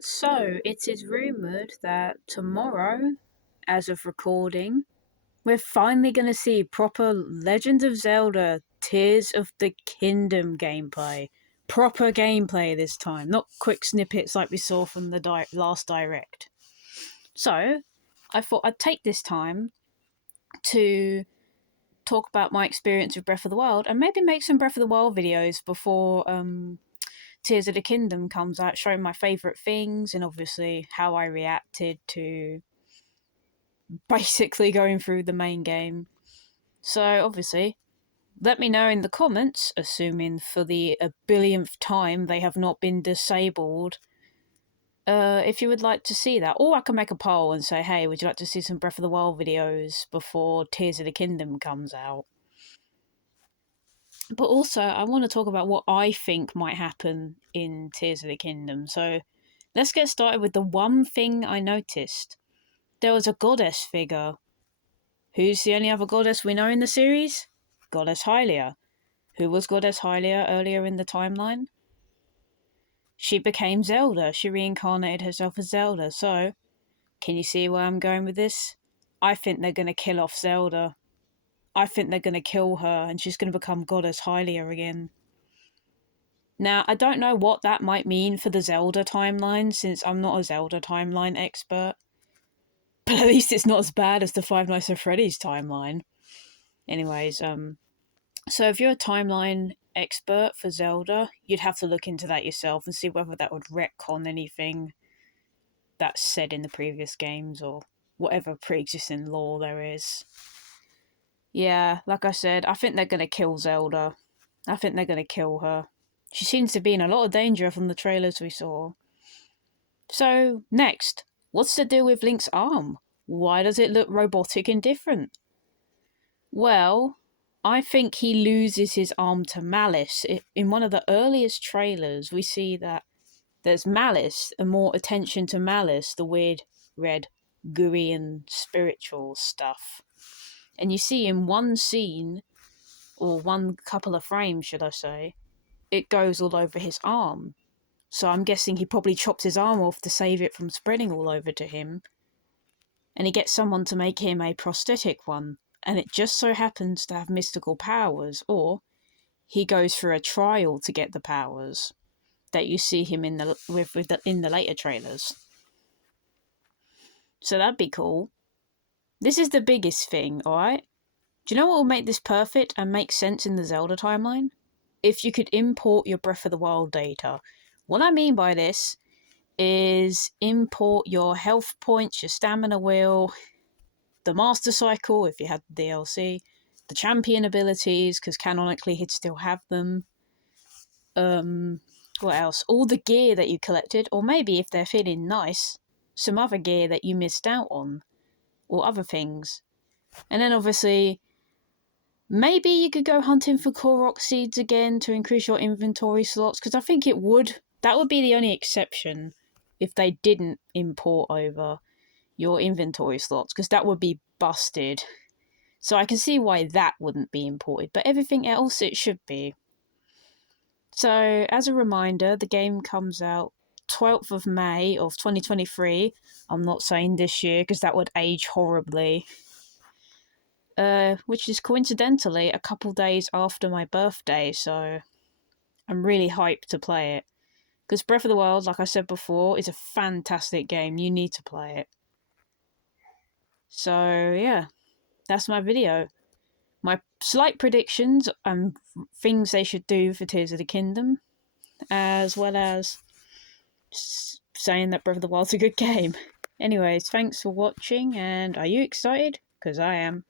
So, it is rumoured that tomorrow, as of recording, we're finally going to see proper Legend of Zelda Tears of the Kingdom gameplay. Proper gameplay this time, not quick snippets like we saw from the last Direct. So, I thought I'd take this time to talk about my experience with Breath of the Wild and maybe make some Breath of the Wild videos before Tears of the Kingdom comes out, showing my favourite things and obviously how I reacted to basically going through the main game. So, obviously, let me know in the comments, assuming for the a billionth time they have not been disabled, if you would like to see that. Or I can make a poll and say, hey, would you like to see some Breath of the Wild videos before Tears of the Kingdom comes out? But also, I want to talk about what I think might happen in Tears of the Kingdom. So, let's get started with the one thing I noticed. There was a goddess figure. Who's the only other goddess we know in the series? Goddess Hylia. Who was Goddess Hylia earlier in the timeline? She became Zelda. She reincarnated herself as Zelda. So, can you see where I'm going with this? I think they're going to kill off Zelda. I think they're going to kill her and she's going to become Goddess Hylia again. Now, I don't know what that might mean for the Zelda timeline, since I'm not a Zelda timeline expert. But at least it's not as bad as the Five Nights at Freddy's timeline. Anyways, so if you're a timeline expert for Zelda, you'd have to look into that yourself and see whether that would retcon anything that's said in the previous games or whatever pre-existing lore there is. Yeah, like I said, I think they're going to kill Zelda. I think they're going to kill her. She seems to be in a lot of danger from the trailers we saw. So, next, what's the deal with Link's arm? Why does it look robotic and different? Well, I think he loses his arm to Malice. In one of the earliest trailers, we see that there's Malice, and more attention to Malice, the weird red, gooey, and spiritual stuff. And you see in one scene, or one couple of frames, should I say, it goes all over his arm. So I'm guessing he probably chopped his arm off to save it from spreading all over to him. And he gets someone to make him a prosthetic one. And it just so happens to have mystical powers, or he goes through a trial to get the powers that you see him in the later trailers. So that'd be cool. This is the biggest thing, alright? Do you know what will make this perfect and make sense in the Zelda timeline? If you could import your Breath of the Wild data. What I mean by this is import your health points, your stamina wheel, the Master Cycle if you had the DLC, the champion abilities, because canonically he'd still have them. What else? All the gear that you collected, or maybe if they're feeling nice, some other gear that you missed out on, or other things. And then obviously, maybe you could go hunting for Korok seeds again to increase your inventory slots, because I think that would be the only exception if they didn't import over your inventory slots, because that would be busted. So I can see why that wouldn't be imported, but everything else it should be. So as a reminder, the game comes out 12th of May of 2023. I'm not saying this year because that would age horribly. Which is coincidentally a couple days after my birthday, so I'm really hyped to play it. Because Breath of the Wild, like I said before, is a fantastic game. You need to play it. So yeah, that's my video. My slight predictions and things they should do for Tears of the Kingdom, as well as saying that Breath of the Wild's a good game. Anyways, thanks for watching, and are you excited? Because I am.